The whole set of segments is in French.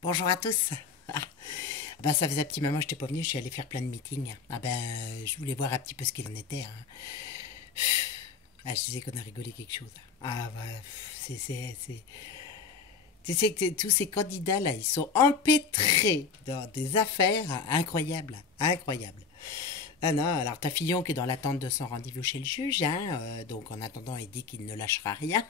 Bonjour à tous. Ah, bah ça faisait un petit moment que je t'ai pas venu, je suis allé faire plein de meetings. Ah ben je voulais voir un petit peu ce qu'il en était. Hein. Ah, je disais qu'on a rigolé quelque chose. Ah bah c'est tu sais que tous ces candidats là, ils sont empêtrés dans des affaires incroyables, incroyables. Ah non, alors t'as Fillon qui est dans l'attente de son rendez-vous chez le juge, hein, donc en attendant il dit qu'il ne lâchera rien.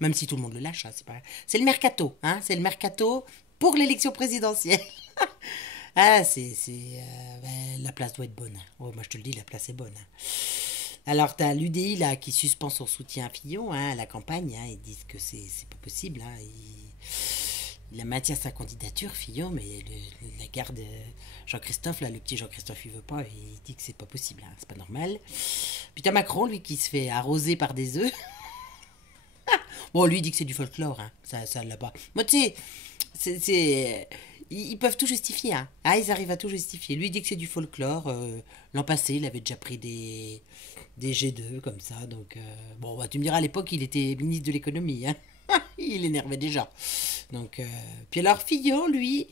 Même si tout le monde le lâche, hein, c'est pas. C'est le mercato, hein, c'est le mercato pour l'élection présidentielle. Ah, ben, la place doit être bonne. Oh, moi, je te le dis, la place est bonne. Alors, t'as l'UDI là qui suspend son soutien à Fillon, hein, à la campagne. Hein, ils disent que c'est pas possible. Hein, il maintient sa candidature, Fillon, mais la garde Jean-Christophe, là, le petit Jean-Christophe, il veut pas. Il dit que c'est pas possible. Hein, c'est pas normal. Puis t'as Macron, lui, qui se fait arroser par des œufs. Bon, lui, il dit que c'est du folklore. Hein, ça l'a pas. Moi, tu sais, ils peuvent tout justifier. Hein. Ah, ils arrivent à tout justifier. Lui il dit que c'est du folklore. L'an passé, il avait déjà pris des G2 comme ça. Donc, bon, bah, tu me diras, à l'époque, il était ministre de l'économie. Hein. Il énervait déjà. Donc, puis alors, Fillon, lui,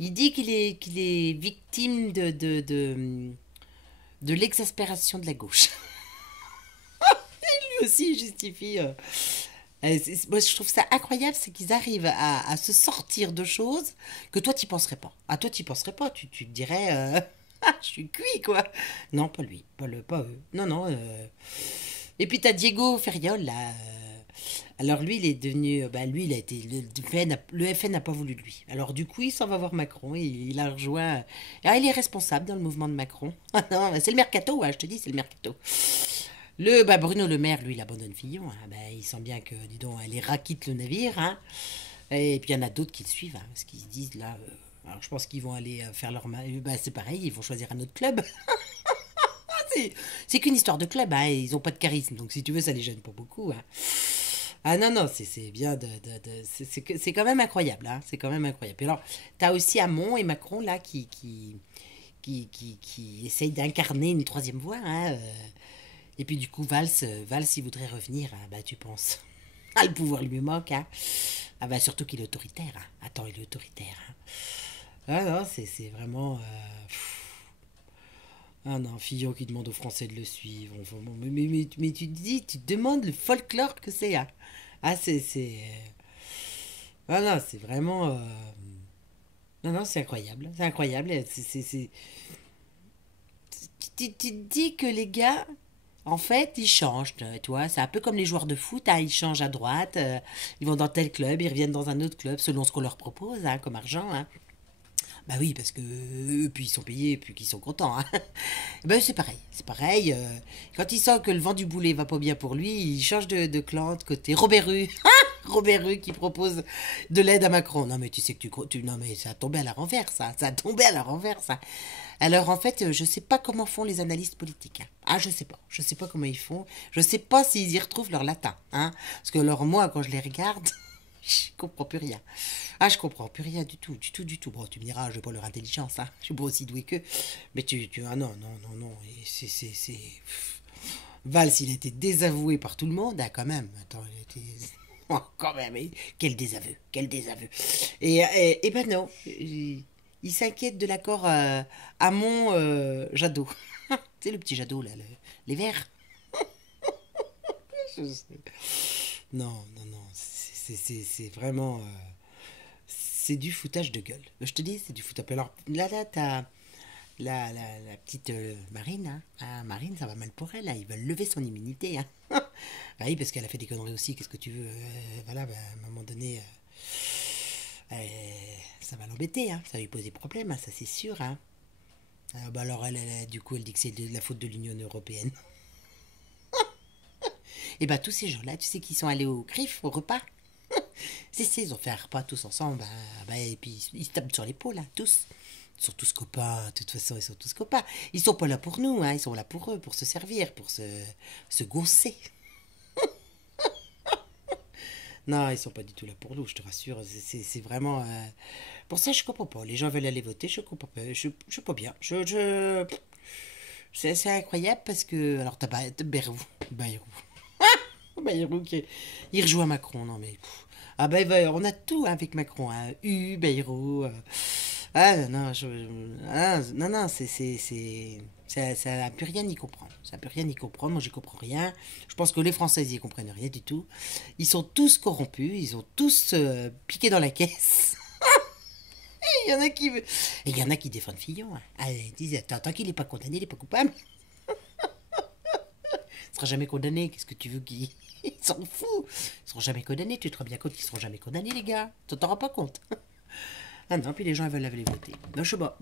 il dit qu'il est victime de l'exaspération de la gauche. Lui aussi, il justifie. Moi, je trouve ça incroyable, c'est qu'ils arrivent à se sortir de choses que toi, tu penserais pas. À toi, tu penserais pas. Tu te dirais, ah, je suis cuit, quoi. Non, pas lui, pas eux. Non, non. Et puis, t'as Diego Ferriol, là. Alors, lui, il est devenu. Bah, lui, il a été. Le FN n'a pas voulu de lui. Alors, du coup, il s'en va voir Macron. Il a rejoint. Ah, il est responsable dans le mouvement de Macron. Ah non, c'est le mercato, hein, je te dis, c'est le mercato. Bruno Le Maire, lui, il abandonne Fillon. Hein. Bah, il sent bien que, dis donc, elle est raquite le navire. Hein. Et puis il y en a d'autres qui le suivent. Hein, parce qu'ils se disent là. Alors je pense qu'ils vont aller faire leur. Bah, c'est pareil, ils vont choisir un autre club. c'est qu'une histoire de club. Hein, ils ont pas de charisme. Donc si tu veux, ça les gêne pas beaucoup. Hein. Ah non, non, c'est bien c'est quand même incroyable. Hein, c'est quand même incroyable. Et alors, t'as aussi Hamon et Macron là qui essayent d'incarner une troisième voie. Hein, et puis du coup, Valls, il voudrait revenir, hein, bah tu penses. Ah, le pouvoir lui manque, hein. Ah bah surtout qu'il est autoritaire. Hein. Attends, il est autoritaire. Hein. Ah non, c'est vraiment... Ah non, Fillon qui demande aux Français de le suivre. Enfin, bon, mais tu te dis, tu te demandes le folklore que c'est. Hein. Ah, Ah non, c'est vraiment... Non, non, c'est incroyable. C'est incroyable. Tu te dis que les gars, en fait, ils changent, tu vois. C'est un peu comme les joueurs de foot, hein, ils changent à droite, ils vont dans tel club, ils reviennent dans un autre club selon ce qu'on leur propose, hein, comme argent. Hein. Bah oui, parce que eux, puis ils sont payés, puis qu'ils sont contents. Hein. Ben c'est pareil, c'est pareil. Quand il sent que le vent du boulet va pas bien pour lui, il change de clan de côté. Robert Rue, Robert Rue qui propose de l'aide à Macron. Non mais tu sais que non mais ça a tombé à la renverse, ça a tombé à la renverse. Ça. Alors en fait, je sais pas comment font les analystes politiques. Hein. Ah je sais pas comment ils font. Je sais pas s'ils y retrouvent leur latin. Hein. Parce que alors moi quand je les regarde, je comprends plus rien. Ah, je comprends plus rien du tout, du tout, du tout. Bon, tu me diras, je n'ai pas leur intelligence, hein. Je suis pas aussi doué qu'eux. Mais ah non, non, non, non. Et Valls, il a été désavoué par tout le monde, hein, quand même. Attends, il a été. Oh, quand même, quel désaveu, quel désaveu. Et ben non, il s'inquiète de l'accord Hamon-Jadot. Tu sais, le petit Jadot, là, les verts. Non, non, non, c'est vraiment. C'est du foutage de gueule. Je te dis, c'est du foutage. Alors là, t'as la petite Marine. Hein. Ah, Marine, ça va mal pour elle. Hein. Ils veulent lever son immunité. Hein. Ah oui, parce qu'elle a fait des conneries aussi. Qu'est-ce que tu veux voilà, bah, à un moment donné, ça va l'embêter. Hein. Ça va lui poser problème, hein, ça c'est sûr. Hein. Bah alors, du coup, elle dit que c'est de la faute de l'Union européenne. Et bah, tous ces gens-là, tu sais qu'ils sont allés au CRIF, au repas. Si, ils ont fait un repas tous ensemble. Et puis, ils se tapent sur l'épaule, hein, tous. Ils sont tous copains, de toute façon, ils sont tous copains. Ils sont pas là pour nous, hein, ils sont là pour eux, pour se servir, pour se gausser. Non, ils sont pas du tout là pour nous, je te rassure. C'est vraiment. Pour ça, je comprends pas. Les gens veulent aller voter, je comprends pas. Je sais pas bien. C'est incroyable parce que. Alors, t'as Bayrou. Bayrou. Bayrou qui. Il rejoint Macron, non mais. Ah ben, on a tout hein, avec Macron. Hein. Bayrou. Ah non, non, non, ça n'a plus rien y comprendre. Ça n'a plus rien y comprendre. Moi, j'y comprends rien. Je pense que les Français, ils y comprennent rien du tout. Ils sont tous corrompus. Ils ont tous piqué dans la caisse. Il y en a qui, et il y en a qui défendent Fillon. Hein. Ah, ils disent, attends, tant qu'il n'est pas condamné, il n'est pas coupable. Il sera jamais condamné. Qu'est-ce que tu veux qu'ils... Ils s'en foutent. Ils seront jamais condamnés. Tu te rends bien compte qu'ils seront jamais condamnés, les gars. Tu t'en rends pas compte. Ah non, puis les gens ils veulent aller voter. Donc je sais pas.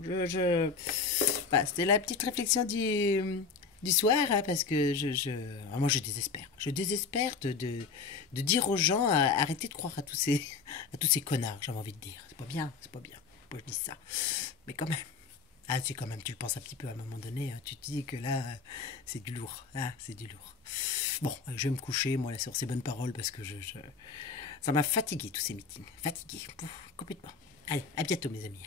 Bah, c'était la petite réflexion du soir, hein, parce que moi je désespère. Je désespère de dire aux gens arrêtez de croire à tous ces connards, j'avais envie de dire. C'est pas bien, c'est pas bien. Moi je dis ça. Mais quand même. Ah, c'est quand même, tu le penses un petit peu à un moment donné, hein, tu te dis que là, c'est du lourd. Ah, c'est du lourd. Bon, je vais me coucher, moi, là, sur ces bonnes paroles, parce que ça m'a fatigué, tous ces meetings. Fatigué, complètement. Allez, à bientôt, mes amis.